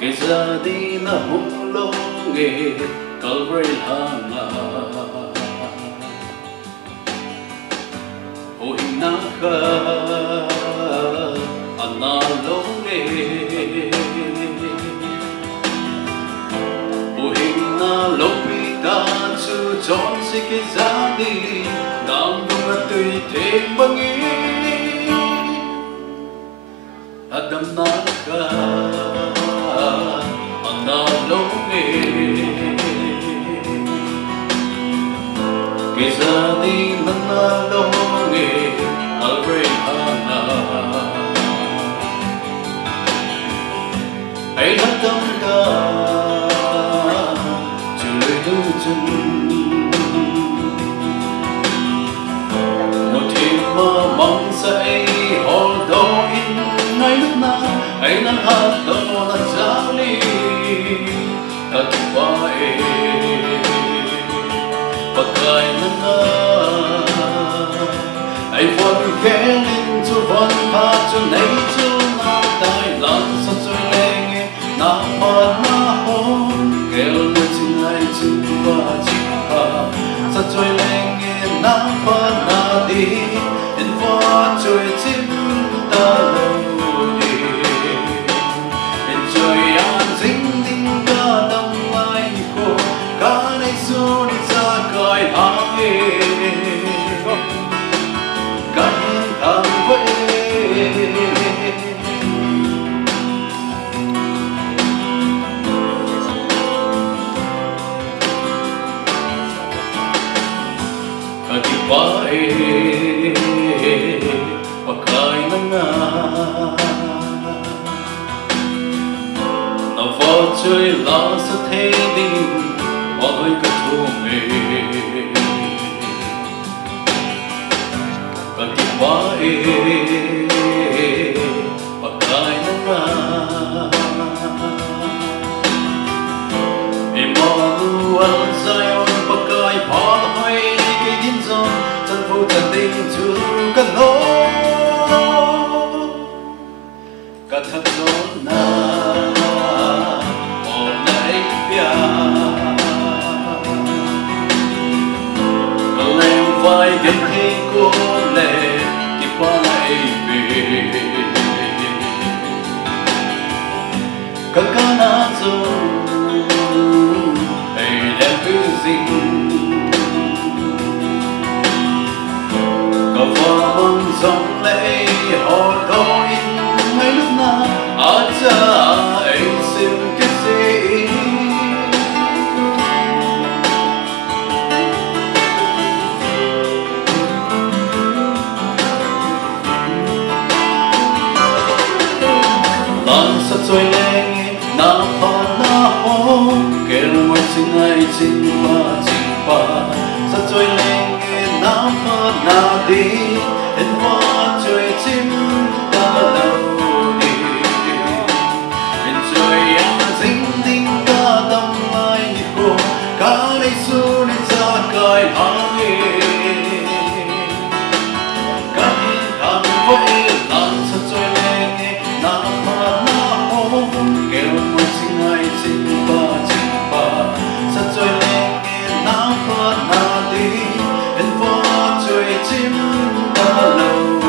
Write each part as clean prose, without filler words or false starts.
cái gia đi na hung lo nghe Calvary hanga ôi na kha ana lo nghe ôi na lo pi ta chu chọn si cái gia đi nam dung tươi thêm bangi Adam na kha cái gia đi nâng na lo nghe Calvary hana ấy hát tâm ca chiều lời lưu chân một thêm mơ mong say hồ đô in ngay lúc na ấy nắng hát đó là giá ly thật quá pakai nana ai vẫn ghé lên cho vẫn tha cho nấy cho na tai lan sa trôi lên na ma na ho kêu lên chinh ai chinh qua chinh ha sa trôi lên na ma na đi en va trôi chim ta lâu đi en trôi an dính đinh ca đông mai khô ca này su đi cõi hang cánh thang vẫy ở đi vai và cài nắng ngà nào vào chơi lá sẽ thế đi ôi cái thua mê và đi vai và cài nắng ngà Emmanuel Zion và cài phá hơi cái điên giông chân vô chân tình chưa cần lỗ cả thật gió na ôm nãy bia vai gần khi cô lệ kịp qua lại về các cá nát rồi hay đẹp cứ gì có hoa bông dòng lệ họ đôi ngay lúc nào ở cha anh xin cái gì sa trôi lên na pa na ho kêu mọi sinh ai chinh pa sa trôi lên na pa na đi en hoa trôi chim ta lâu đi en trôi ăn dính đinh ca tâm ai khô ca này su đi ra cõi hang ca đi thang vẫy lan sa trôi lên na pa kêu mọi sinh ai chinh pa sa trôi lên na pa na đi en va trôi chim ta lâu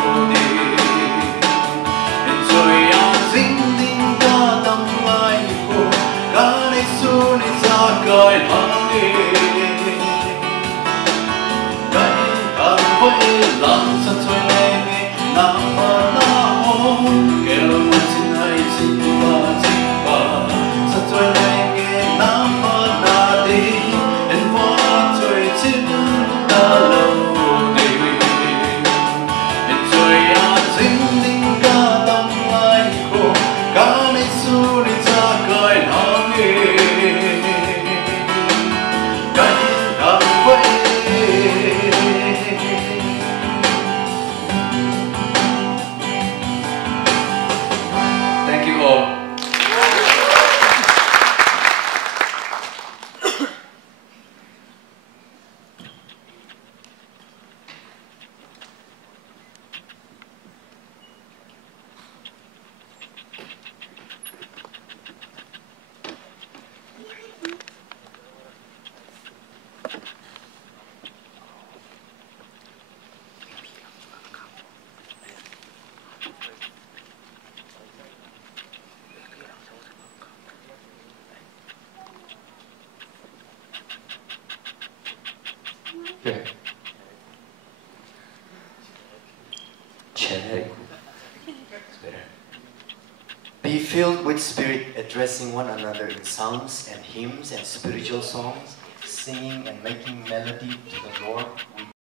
It's better. Be filled with Spirit, addressing one another in psalms and hymns and spiritual songs, singing and making melody to the Lord